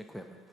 Dziękujemy.